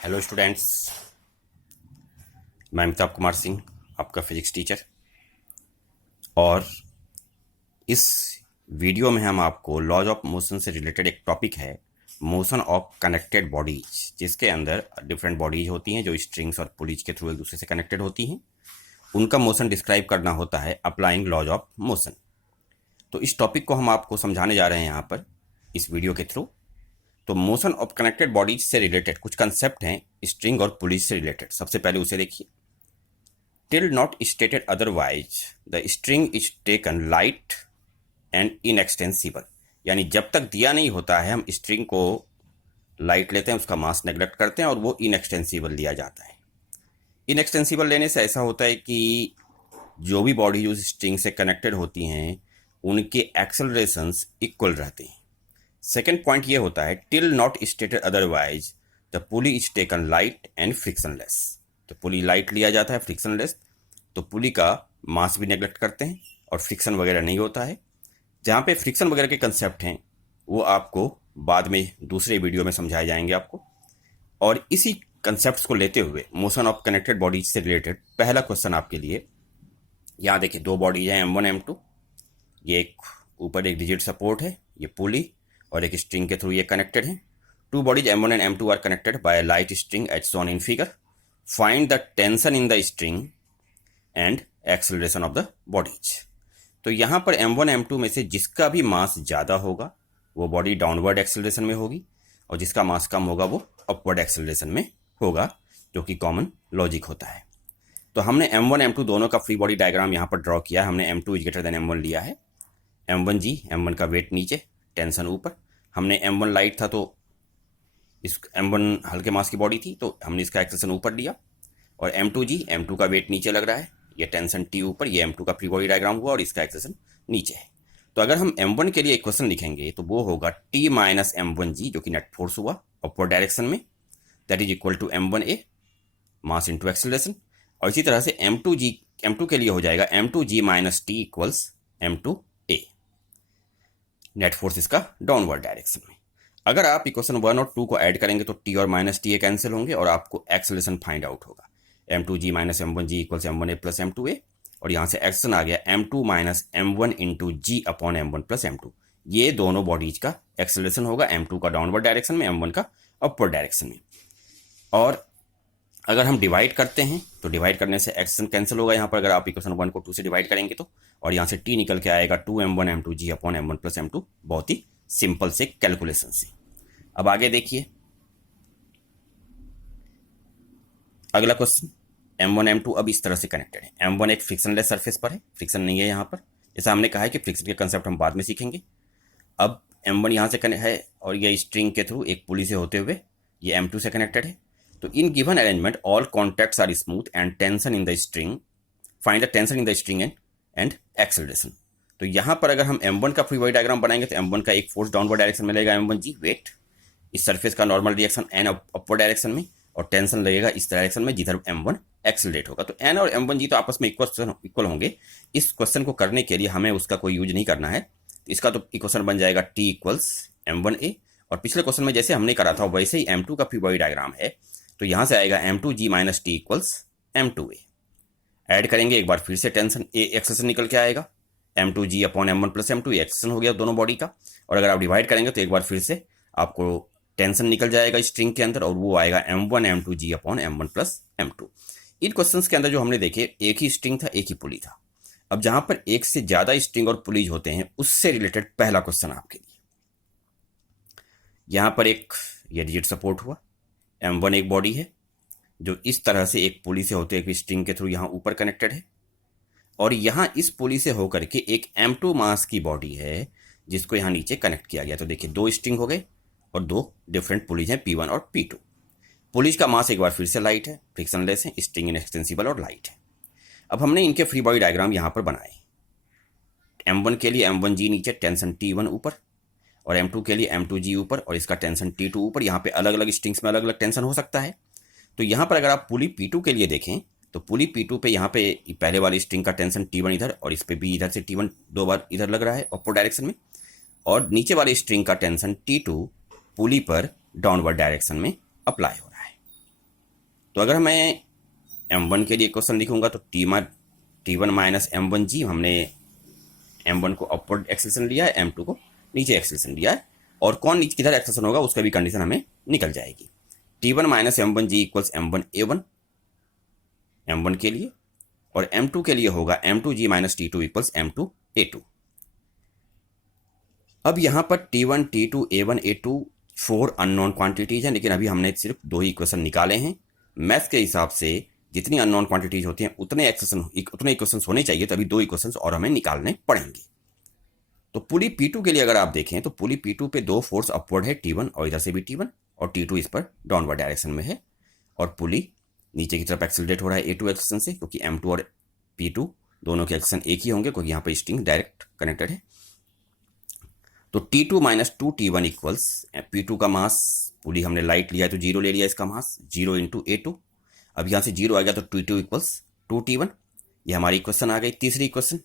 Hello students, मैं अमिताभ कुमार सिंह, आपका physics teacher. और इस वीडियो में हम आपको लॉज ऑफ मोशन से रिलेटेड एक टॉपिक है, मोशन ऑफ कनेक्टेड बॉडीज, जिसके अंदर डिफरेंट बॉडीज होती हैं जो स्ट्रिंग्स और पुलीज के थ्रू एक दूसरे से कनेक्टेड होती हैं। उनका मोशन डिस्क्राइब करना होता है अप्लाइंग लॉज ऑफ मोशन। तो इस टॉपिक को हम आपको समझाने जा रहे हैं यहाँ पर इस वीडियो के थ्रू। तो मोशन ऑफ कनेक्टेड बॉडीज से रिलेटेड कुछ कंसेप्ट हैं स्ट्रिंग और पुलिस से रिलेटेड। सबसे पहले उसे देखिए। Till not stated otherwise the string is taken light and inextensible, यानी जब तक दिया नहीं होता है हम स्ट्रिंग को लाइट लेते हैं, उसका मास नेग्लेक्ट करते हैं और वो इनएक्सटेंसिबल लिया जाता है। इनएक्सटेंसिबल लेने से ऐसा होता है कि जो भी बॉडी उस स्ट्रिंग से कनेक्टेड होती हैं उनके एक्सेलरेशंस इक्वल रहते हैं। सेकेंड पॉइंट ये होता है till not stated otherwise the pulley is taken light and frictionless. तो पुली लाइट लिया जाता है, फ्रिक्शनलेस, तो पुली का मास भी नेग्लेक्ट करते हैं और फ्रिक्शन वगैरह नहीं होता है। जहाँ पे फ्रिक्शन वगैरह के कंसेप्ट हैं वो आपको बाद में दूसरे वीडियो में समझाए जाएंगे आपको। और इसी कंसेप्ट को लेते हुए मोशन ऑफ कनेक्टेड बॉडीज से रिलेटेड पहला क्वेश्चन आपके लिए। यहाँ देखिए, दो बॉडीज हैं M1 M2। ये एक ऊपर एक डिजिट सपोर्ट है, ये पुली, और एक स्ट्रिंग के थ्रू ये कनेक्टेड है। Two bodies M1 and M2 are connected by light string as shown in figure. Find the tension in the string and acceleration of the bodies. तो यहाँ पर M1 M2 में से जिसका भी मास ज़्यादा होगा वो बॉडी डाउनवर्ड एक्सेलरेशन में होगी, और जिसका मास कम होगा वो अपवर्ड एक्सेलरेशन में होगा, जो कि कॉमन लॉजिक होता है। तो हमने M1 M2 दोनों का फ्री बॉडी डायग्राम यहाँ पर ड्रॉ किया है। हमने M2 is greater than M1 लिया है। M1G, M1 का वेट नीचे, टेंशन ऊपर। हमने M1 लाइट था तो इस M1 हल्के मास की बॉडी थी तो हमने इसका एक्सेलरेशन ऊपर लिया। और M2G, M2 का वेट नीचे लग रहा है, ये टेंशन T ऊपर, ये M2 का फ्री बॉडी डायग्राम हुआ और इसका एक्सेलरेशन नीचे है। तो अगर हम M1 के लिए इक्वेशन लिखेंगे तो वो होगा T माइनस M1G, जो कि नेट फोर्स हुआ अपवर्ड डायरेक्शन में, that is equal to M1A mass into acceleration. और इसी तरह से M2 के लिए हो जाएगा M2G minus T equals M2A, net force इसका डाउनवर्ड डायरेक्शन में। अगर आप इक्वेशन 1 और 2 को ऐड करेंगे तो T और माइनस टी ए कैंसिल होंगे और आपको एक्सेलरेशन फाइंड आउट होगा। M2G minus M1G equals M1A plus M2A, और यहाँ से एक्सेलरेशन आ गया M2 minus M1 into G upon M1 plus M2। ये दोनों बॉडीज का एक्सेलरेशन होगा, M2 का डाउनवर्ड डायरेक्शन में, M1 का अपवर्ड डायरेक्शन में। और अगर हम डिवाइड करते हैं तो डिवाइड करने से एक्सेलरेशन कैंसिल होगा यहाँ पर, अगर आप इक्वेशन 1 को 2 से डिवाइड करेंगे तो, और यहाँ से T निकल के आएगा 2M1 M2G upon M1 plus M2। बहुत ही सिंपल से कैलकुलेशन से। अब आगे देखिए अगला क्वेश्चन। M1 M2 अब इस तरह से कनेक्टेड है। M1 एक फ्रिक्शनलेस सरफेस पर है, फ्रिक्शन नहीं है यहाँ पर, जैसा हमने कहा है कि फ्रिक्शन के कंसेप्ट हम बाद में सीखेंगे। अब M1 यहाँ से कनेक्ट है और ये स्ट्रिंग के थ्रू एक पुली से होते हुए ये M2 से कनेक्टेड है। तो in given arrangement all contacts are smooth and tension in the string, find the tension in the string and acceleration. तो यहाँ पर अगर हम M1 का फ्री बॉडी डायग्राम बनाएंगे तो M1 का एक फोर्स डाउनवर्ड डायरेक्शन में लगेगा, M1G वेट, इस सरफेस का normal reaction N upward direction में, और टेंशन लगेगा इस डायरेक्शन में जिधर M1 एक्सेलरेट होगा। तो N और M1G तो आपस में इक्वल होंगे। इस क्वेश्चन को करने के लिए हमें उसका कोई यूज नहीं करना है। तो इसका तो इक्वेशन बन जाएगा T इक्वल्स M1A, और पिछले क्वेश्चन में जैसे हमने करा था वैसे ही M2 का फ्री बॉडी डायग्राम है, तो यहाँ से आएगा M2G minus T equals M2A। Add करेंगे एक बार फिर से टेंशन ए एक्सेलरेशन निकल के आएगा, M2G upon M1 plus M2, acceleration हो गया दोनों बॉडी का। और अगर आप डिवाइड करेंगे तो एक बार फिर से आपको टेंशन निकल जाएगा स्ट्रिंग के अंदर, और वो आएगा M1 M2G upon M1 plus M2। इन क्वेश्चंस के अंदर जो हमने देखे, एक ही स्ट्रिंग था, एक ही पुली था। अब जहां पर एक से ज्यादा स्ट्रिंग और पुलीज होते हैं उससे रिलेटेड पहला क्वेश्चन आपके लिए। यहां पर एक ये डिजिट सपोर्ट हुआ, M1 एक बॉडी है जो इस तरह से एक पुली से होते हुए स्ट्रिंग के थ्रू यहां ऊपर कनेक्टेड है, और यहां इस पुली से होकर के एक M2 मास की बॉडी है जिसको यहां नीचे कनेक्ट किया गया। तो देखिए, दो स्ट्रिंग हो गए और दो डिफरेंट पुलीज हैं, P1 और P2। पुलीज का मास एक बार फिर से लाइट है, फ्रिक्शनलेस है, स्ट्रिंग इनएक्सटेंसिबल और लाइट है। अब हमने इनके फ्री बॉडी डायग्राम यहां पर बनाए। M1 के लिए M1G नीचे, टेंशन T1 ऊपर, और M2 के लिए M2G ऊपर और इसका टेंशन T2 ऊपर। यहाँ पे अलग अलग स्ट्रिंग्स में अलग अलग टेंशन हो सकता है। तो यहाँ पर अगर आप पुली P2 के लिए देखें तो पुली P2 पे यहाँ पे पहले वाली स्ट्रिंग का टेंशन T1 इधर, और इस पे भी इधर से T1 दो बार इधर लग रहा है अपवर्ड डायरेक्शन में, और नीचे वाली स्ट्रिंग का टेंशन T2 पुली पर डाउनवर्ड डायरेक्शन में अप्लाई हो रहा है। तो अगर मैं m1 के लिए क्वेश्चन लिखूंगा तो t1 माइनस m1g, हमने m1 को अपवर्ड एक्सेलेरेशन लिया है, m2 को नीचे एक्सेलेरेशन लिया है, और कौन नीचे किधर एक्सेलेरेशन होगा उसका भी कंडीशन हमें निकल जाएगी। t1 minus m1g equals m1a1 m1 के लिए, और m2 के लिए होगा m2g minus t2 equals m2a2। अब यहाँ पर t1, t2, a1, a2 4 unknown quantities हैं, लेकिन अभी हमने सिर्फ 2 ही इक्वेशन निकाले हैं। मैथ्स के हिसाब से जितनी अननोन क्वांटिटीज होती हैं उतने इक्वेशंस होने चाहिए, तो अभी 2 इक्वेशंस और हमें निकालने पड़ेंगे। तो पुली P2 के लिए अगर आप देखें तो पुली P2 पे 2 फोर्स अपवर्ड है, T1 और इधर से भी T1, और T2 इस पर डाउनवर्ड डायरेक्शन में है, और पुली नीचे की तरफ एक्सेलरेट हो रहा है A2 एक्सेलेरेशन से, क्योंकि M2 और P2 दोनों के एक्सेलेरेशन एक ही होंगे, क्योंकि यहाँ पर स्ट्रिंग डायरेक्ट कनेक्टेड है। तो T2 minus 2T1 equals P2 का मास, पुली हमने लाइट लिया है तो 0 ले लिया, इसका मास 0 इंटू A2। अब यहाँ से 0 आ गया तो T2 इक्वल्स 2T1, ये हमारी इक्वेशन आ गई, तीसरी इक्वेशन।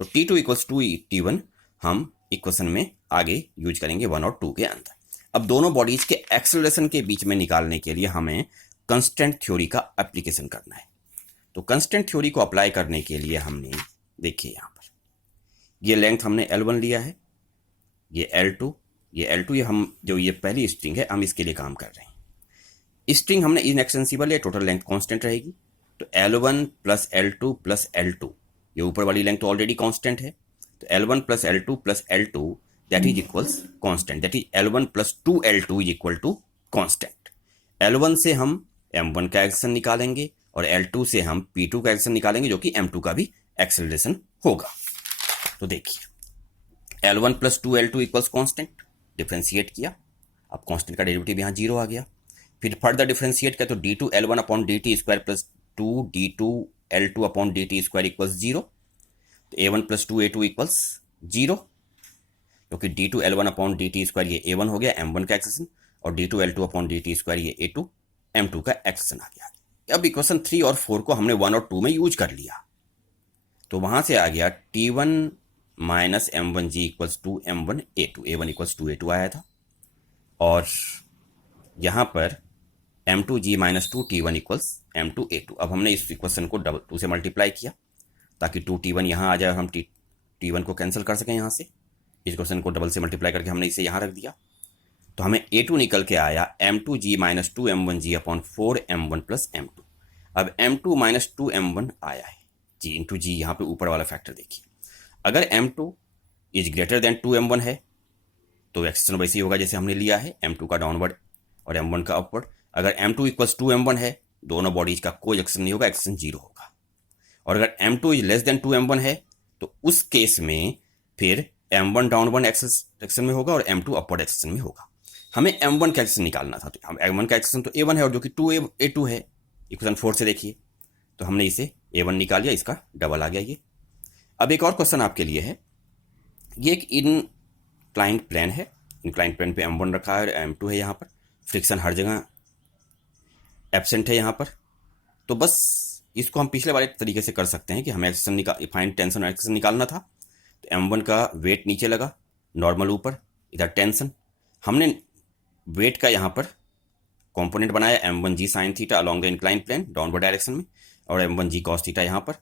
तो T2 इक्वल्स 2T1 हम इक्वेशन में आगे यूज करेंगे 1 और 2 के अंदर। अब दोनों बॉडीज के एक्सेलरेशन के बीच में निकालने के लिए हमें कंस्टेंट थ्योरी का एप्लीकेशन करना है। तो कंस्टेंट थ्योरी को अप्लाई करने के लिए हमने देखिए यहाँ पर ये लेंथ हमने L1 लिया है, ये L2, ये हम जो ये पहली स्ट्रिंग है हम इसके लिए काम कर रहे हैं। स्ट्रिंग हमने इनएक्सटेंसिबल है, टोटल लेंथ कांस्टेंट रहेगी। तो L1 plus L2 plus L2, ये ऊपर वाली लेंथ तो ऑलरेडी कांस्टेंट है, तो L1 plus L2 plus L2 that is equals constant, that is L1 plus 2L2 is equal to constant. L1 से हम M1 का एक्सेलरेशन निकालेंगे और L2 से हम P2 का एक्सेलरेशन निकालेंगे, जो कि M2 का भी एक्सेलरेशन होगा। तो देखिए L1 plus 2L2 equals constant, differentiate किया, अब कांस्टेंट का डेरिवेटिव यहाँ 0 आ गया। फिर फर्दर डिफ्रेंशिएट किया तो d2L1 upon dt square plus 2d2L2 upon dt square equals 0। तो A1 प्लस 2A2 इक्वल्स 0, क्योंकि d2L1 अपॉन dt स्क्वायर ये A1 हो गया M1 का एक्सेशन, और d2L2 अपॉन dt स्क्वायर ये A2 M2 का एक्सेशन आ गया। अब इक्वेशन 3 और 4 को हमने 1 और 2 में यूज कर लिया, तो वहां से आ गया T1 minus M1g equals to M1A2, A1 equals 2A2 आया था, और यहाँ पर M2g minus 2T1 equals M2A2। अब हमने इस इक्वेशन को 2 से मल्टीप्लाई किया ताकि 2T1 यहाँ आ जाए और हम T1 को कैंसिल कर सकें यहाँ से। इस क्वेश्चन को डबल से मल्टीप्लाई करके हमने इसे यहाँ रख दिया, तो हमें A2 निकल के आया M2g minus 2M1g upon 4M1 plus M2। अब M2 माइनस 2M1 आया है, g इंटू जी, यहाँ पे ऊपर वाला फैक्टर देखिए। अगर M2 is greater than 2M1 है तो एक्सेशन वैसे ही होगा जैसे हमने लिया है, M2 का डाउनवर्ड और M1 का अपवर्ड। अगर M2 इक्वल्स 2M1 है, दोनों बॉडीज का कोई एक्सेशन नहीं होगा, एक्सेशन 0 होगा। और अगर M2 is less than 2M1 है तो उस केस में फिर M1 डाउनवर्ड एक्सेशन में होगा और M2 अपवर्ड एक्सेशन में होगा। हमें M1 का एक्सेशन निकालना था, तो हम M1 का एक्सेशन तो A1 है और जो कि 2A2 है, इक्वेशन 4 से देखिए, तो हमने इसे A1 निकाल लिया, इसका डबल आ गया ये। अब एक और क्वेश्चन आपके लिए है, ये एक इनक्लाइंड प्लेन है, इंक्लाइंड प्लेन पे M1 रखा है और M2 है, यहाँ पर फ्रिक्शन हर जगह एब्सेंट है यहाँ पर। तो बस इसको हम पिछले वाले तरीके से कर सकते हैं कि हमें एक्सेशन फाइन टेंशन और एक्सेशन निकालना था। तो M1 का वेट नीचे लगा, नॉर्मल ऊपर, इधर टेंशन। हमने वेट का यहाँ पर कंपोनेंट बनाया M1g sine theta along the inclined plane downward direction में, और M1g कॉस थीटा यहाँ पर,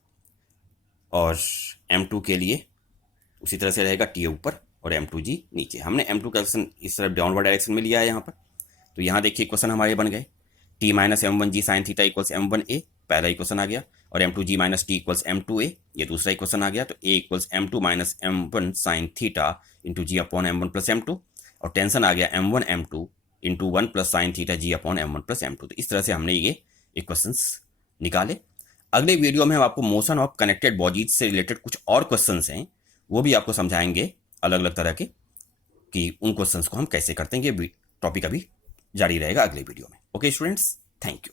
और M2 के लिए उसी तरह से रहेगा T ऊपर और M2g नीचे। हमने M2 का एक्शन इस तरफ डाउनवर्ड डायरेक्शन में लिया है यहाँ पर। तो यहाँ देखिए इक्वेशन हमारे बन गए, T minus M1g sine theta equals M1a, पहला इक्वेशन आ गया, और M2g minus T equals M2a, ये दूसरा इक्वेशन आ गया। तो A equals M2 minus M1 sine theta into g upon M1 plus M2, और टेंशन आ गया M1 M2 into 1 plus sine theta g upon M1 plus M2। तो इस तरह से हमने ये इक्वेशंस निकाले। अगले वीडियो में हम आपको मोशन ऑफ कनेक्टेड बॉडीज से रिलेटेड कुछ और क्वेश्चंस हैं, वो भी आपको समझाएंगे अलग अलग तरह के, कि उन क्वेश्चंस को हम कैसे करते हैं। ये टॉपिक अभी जारी रहेगा अगले वीडियो में। Okay students, thank you.